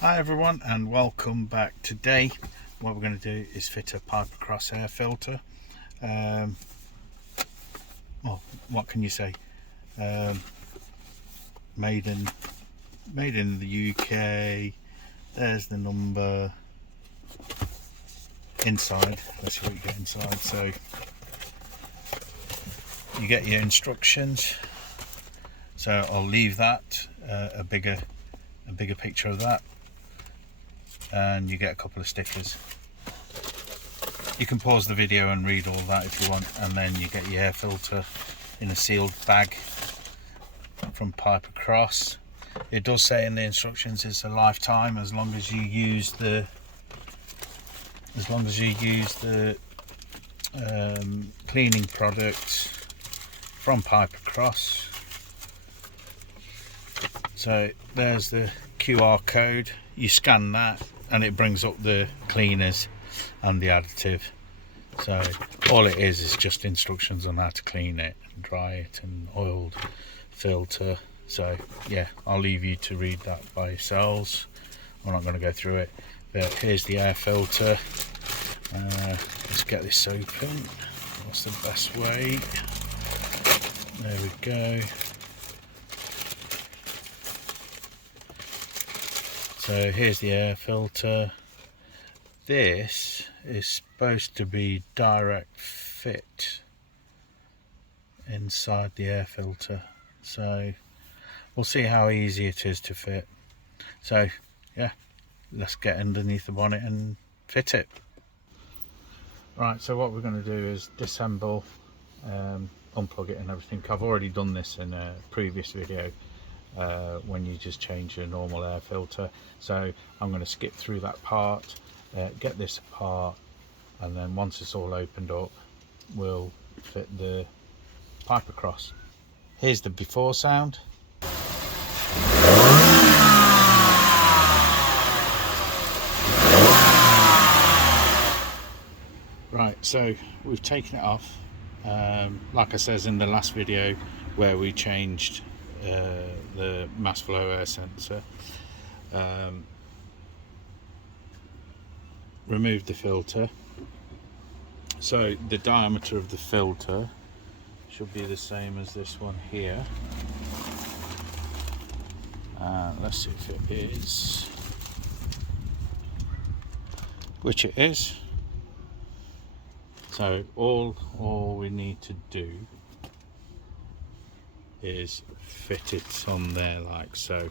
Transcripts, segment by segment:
Hi everyone and welcome back. Today what we're going to do is fit a Pipercross air filter. Well, what can you say? Made in the UK. There's the number. Inside, let's see what you get inside. So you get your instructions. So I'll leave that a bigger picture of that, and you get a couple of stickers. You can pause the video and read all that if you want, and then you get your air filter in a sealed bag from Pipercross. It does say in the instructions it's a lifetime as long as you use the cleaning product from Pipercross. So there's the QR code. You scan that and it brings up the cleaners and the additive. So all it is just instructions on how to clean it and dry it and oiled filter. So yeah, I'll leave you to read that by yourselves. I'm not going to go through it, but here's the air filter. Let's get this open. What's the best way? There we go. So here's the air filter. This is supposed to be direct fit inside the air filter, so we'll see how easy it is to fit. So yeah, let's get underneath the bonnet and fit it. Right, so what we're going to do is disassemble, unplug it and everything. I've already done this in a previous video when you just change your normal air filter, so I'm going to skip through that part, get this apart, and then once it's all opened up we'll fit the Pipercross. Here's the before sound. Right, so we've taken it off, like I says in the last video where we changed the mass flow air sensor. Removed the filter, so the diameter of the filter should be the same as this one here. Let's see if it is, which it is. So all we need to do is fit it on there like so.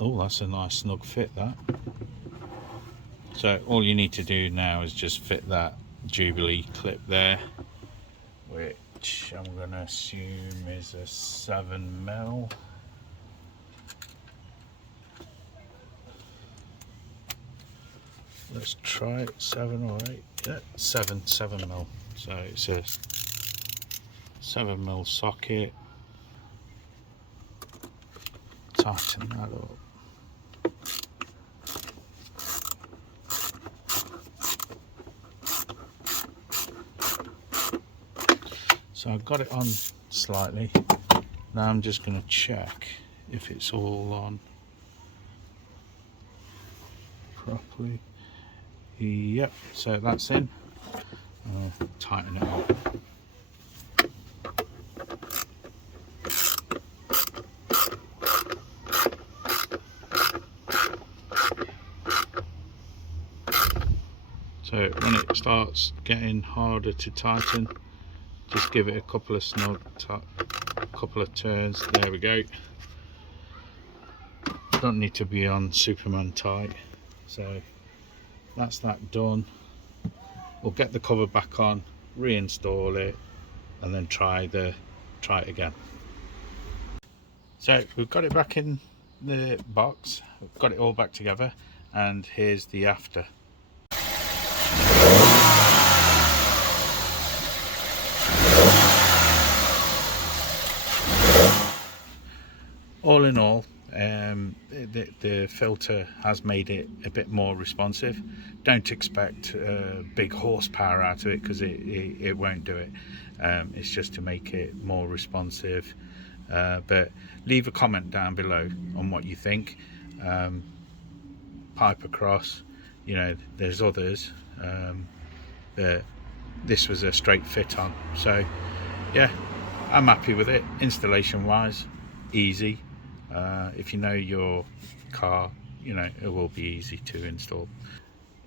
Oh, that's a nice snug fit, that. So all you need to do now is just fit that Jubilee clip there, which I'm going to assume is a 7mm. Let's try it, 7 or 8. Yeah, 7mm. So it's a 7mm socket. Tighten that up. So I've got it on slightly. Now I'm just going to check if it's all on properly. Yep, so that's in. I'll tighten it up. So when it starts getting harder to tighten, just give it a couple of couple of turns. There we go. Don't need to be on Superman tight. So that's that done. We'll get the cover back on, reinstall it, and then try it again. So we've got it back in the box, we've got it all back together, and here's the after. All in all, the filter has made it a bit more responsive. Don't expect big horsepower out of it, because it won't do it. It's just to make it more responsive, but leave a comment down below on what you think. Pipercross, you know, there's others, but this was a straight fit on. So yeah, I'm happy with it. Installation wise, easy. If you know your car, you know, it will be easy to install.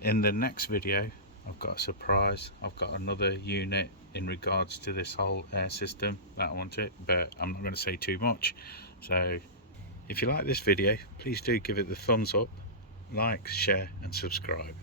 In the next video, I've got a surprise. I've got another unit in regards to this whole air system that I want it, but I'm not going to say too much. So if you like this video, please do give it the thumbs up, like, share and subscribe.